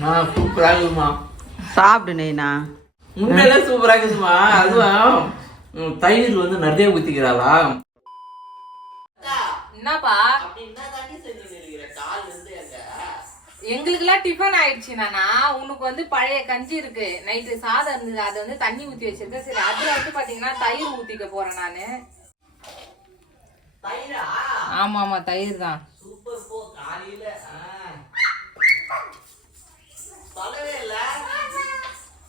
நான் சூப்பரா இருக்குமா சாப்பிடு நெய்னா உண்மையில சூப்பரா இருக்குதுமா அதுவும் தயிர் வந்து நிறைய ஊத்திக்கிறாளா? என்னப்பா? எங்களுக்குலாம் டிஃபன் ஆயிடுச்சு நானா. உனக்கு வந்து பழைய கஞ்சி இருக்கு. நைட்டு சாதம் இருந்தது அதை வந்து தண்ணி ஊத்தி வச்சிருக்கேன். சரி அதுல வந்து பாத்தீங்கன்னா தயிர் ஊத்திக்க போறேன் நானு. ஆமா ஆமா தயிர் தான். சூப்பர் போ காலையில.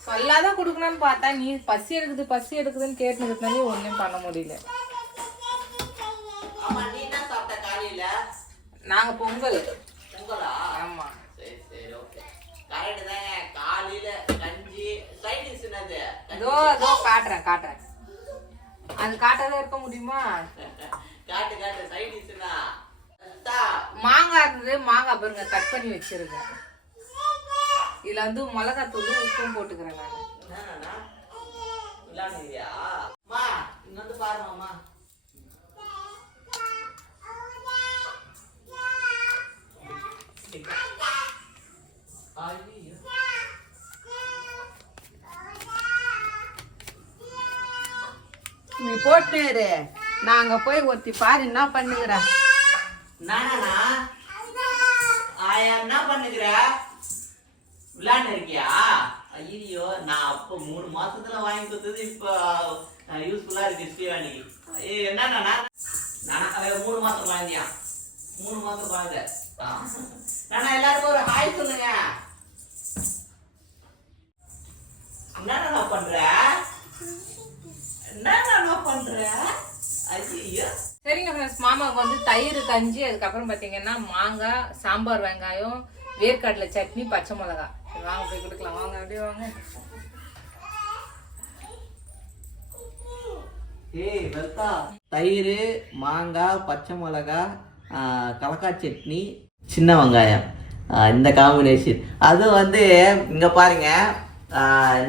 சொல்லாதான் கொடுக்கணும்னு பார்த்தா நீ பசி எடுக்குது பசி எடுக்குதுன்னு கேட்டுக்கிறதுனாலே ஒண்ணும் பண்ண முடியல. ஆமா நீ என்ன சாப்பிட்ட காலையில? நாங்க பொங்கல். பொங்கலா? ஆமா. சரி சரி ஓகே கரெக்ட் தாங்க காலையில கஞ்சி. சைட் டிஷ் என்னது? இதோ இதோ காட்டுறேன் காட்டுறேன். அது காட்டாத இருக்க முடியுமா? காட்டு காட்டு. சைட் டிஷ்னா மாங்காய் இருந்தது மாங்காய் பாருங்க கட் பண்ணி வச்சிருக்கேன். இதுல வந்து மிளகாத்தூள் உப்பும் போட்டுக்கிறேன் நான். பாருமாம்மா நீ போட்டுரு நாங்க போய் ஒருத்தி பாரு என்ன பண்ணுகிற? நானா ஆயா என்ன பண்ணுகிற? விளையாண்டு இருக்கியா? ஐயோ நான் அப்போ மூணு மாசத்துல வாங்கி கொடுத்தது இப்போ யூஸ்ஃபுல்லா இருக்கு ஸ்ரீவாணி ஏய் என்னண்ணா மூணு மாசம் குழந்தையா மூணு மாசம் குழந்தை ஆ. எல்லாருக்கும் ஒரு ஹாய் சொல்லுங்க. என்னண்ணா பண்ற? என்னண்ணா பண்ற? ஐயோ சரிங்க ஃப்ரெண்ட்ஸ் மாமாவுக்கு வந்து தயிர் கஞ்சி அதுக்கப்புறம் பார்த்தீங்கன்னா மாங்காய் சாம்பார் வெங்காயம் வேர்க்கடலை சட்னி பச்சை மிளகா வாங்க போய் கொடுக்கலாம். வாங்க அப்படியே வாங்க. ஏய் வெல்தா தயிர் மாங்காய் பச்சை மிளகா கலக்காய் சட்னி சின்ன வெங்காயம். இந்த காம்பினேஷன் அது வந்து இங்கே பாருங்க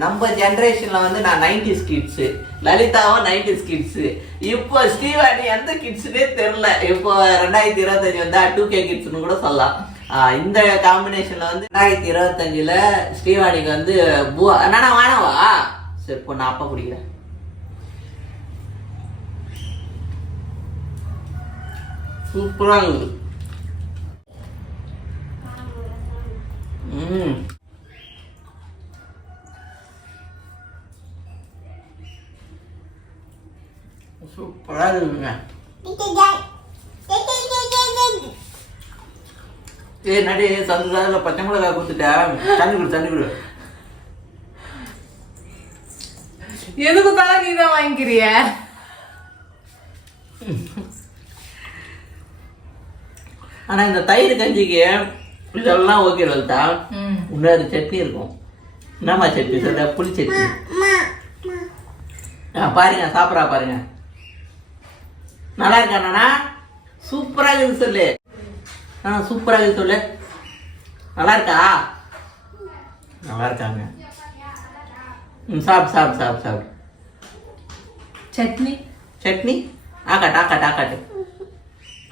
நம்ம ஜென்ரேஷனில் வந்து நான் நைன்டி கிட்ஸு லலிதாவும் நைன்டி கிட்ஸு இப்போ ஸ்ரீவாணி எந்த கிட்ஸ்னே தெரில இப்போ ரெண்டாயிரத்தி இருபத்தஞ்சி வந்தால் டூ கே கிட்ஸ்னு கூட சொல்லலாம். இந்த காம்பினேஷன்ல வந்து ரெண்டாயிரத்தி இருபத்தஞ்சுல ஸ்ரீவாணிக்கு வந்து பூவா அண்ணா வேணாவா சரி இப்போ நான் அப்பா குடிக்கிறேன். சூப்பரா இருக்குது ம். சூப்பரா இருக்குங்க. ஏய் நடி சந்தில பச்சை மிளகாய் கொடுத்துட்டேன் தண்ணி கொடு தண்ணி கொடு. எதுக்கு தானே நீ தான் வாங்கிக்கிறிய? ஆனா இந்த தயிர் கஞ்சிக்கு இதெல்லாம் ஓகே லலிதா. இன்னொரு சட்னி இருக்கும். என்னம்மா சட்னி? சொல்ற புளி சட்னி. ஆ பாருங்க சாப்பிட்றா பாருங்க. நல்லா இருக்காண்ணா சூப்பரா இருக்குது சொல்லு. ஆ சூப்பரா இருக்குது சொல்லு. நல்லா இருக்கா நல்லா இருக்காங்க ம் சாப்பிடு சாப்பிடு சாப்பிடு சாப்பிடு சட்னி. சட்னி? ஆக்காட்டு ஆக்காட்டு ஆக்காட்டு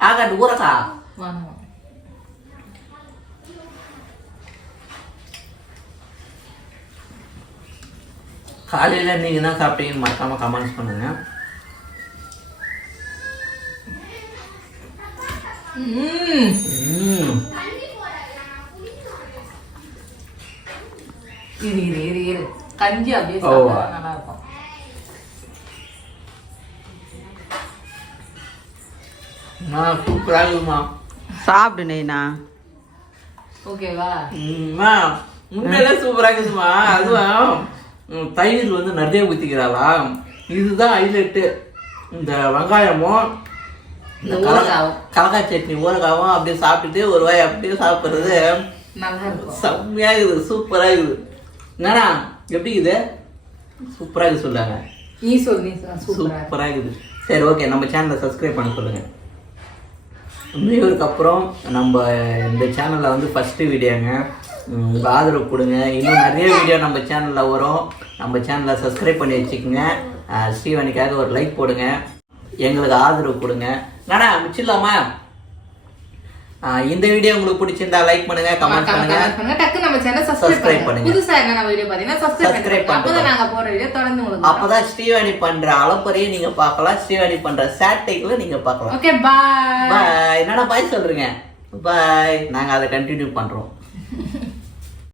ஆக்காட்டு ஊறக்கா காலையில நீங்க என்ன சாப்பிட்டீங்கன்னு மறக்காம கமெண்ட்ஸ் பண்ணுங்க. ம். கஞ்சி அப்படியே. சாப்பிட்டா நல்லா இருக்கும். இருக்குமா சாப்பிடு நெய்னா ஓகேவா? ம்மா, உண்மையில சூப்பரா இருக்குதுமா அதுவும் தயிர் வந்து நிறைய ஊத்திக்கிறாளா? இதுதான் ஹைலைட்டு இந்த வெங்காயமும் இந்த. கலக்காய் சட்னி ஊறுகாவும் அப்படியே சாப்பிட்டுட்டு ஒரு வாய் அப்படியே சாப்பிட்றது நல்லா இருக்கும். செம்மையா இருக்குது சூப்பரா இருக்குது. என்னண்ணா எப்படி இருக்குது சூப்பரா இருக்குது சொல்லாங்க. நீ சொல் நீ சொல் சூப்பரா இருக்கு. சூப்பரா இருக்குது சரி ஓகே நம்ம சேனலை சப்ஸ்கிரைப் பண்ண சொல்லுங்க. நியூருக்கு அப்புறம் நம்ம இந்த சேனலில் வந்து ஃபஸ்ட்டு வீடியோங்க உம், உங்க ஆதரவு கொடுங்க. இன்னும் நிறைய வீடியோ நம்ம சேனலில் வரும். நம்ம சேனலை சப்ஸ்கிரைப் பண்ணி வச்சுக்கோங்க. அஹ், ஸ்ரீவாணிக்காக ஒரு லைக் போடுங்க. எங்களுக்கு ஆதரவு கொடுங்க. நானா மிச்சிடலாமா? ஆஹ் இந்த வீடியோ உங்களுக்கு பிடிச்சிருந்தா லைக் பண்ணுங்க கமெண்ட் பண்ணுங்க. டக்கு நம்ம சேனல் சப்ஸ்கிரைப் பண்ணுங்க. புதுசா என்ன வீடியோ பாத்தீங்கன்னா சப்ஸ்கிரைப் பண்ணுங்க. அப்பதான். நாங்க போற வீடியோ தொடர்ந்து உங்களுக்கு அப்பதான் ஸ்ரீவாணி பண்ற அளப்பறையை நீங்க பார்க்கலாம். ஸ்ரீவாணி பண்ற சேட்டைகளை நீங்க பார்க்கலாம். ஓகே பாய் பாய் என்னடா பாய் சொல்றீங்க? பாய் நாங்க அதை கண்டினியூ பண்றோம்.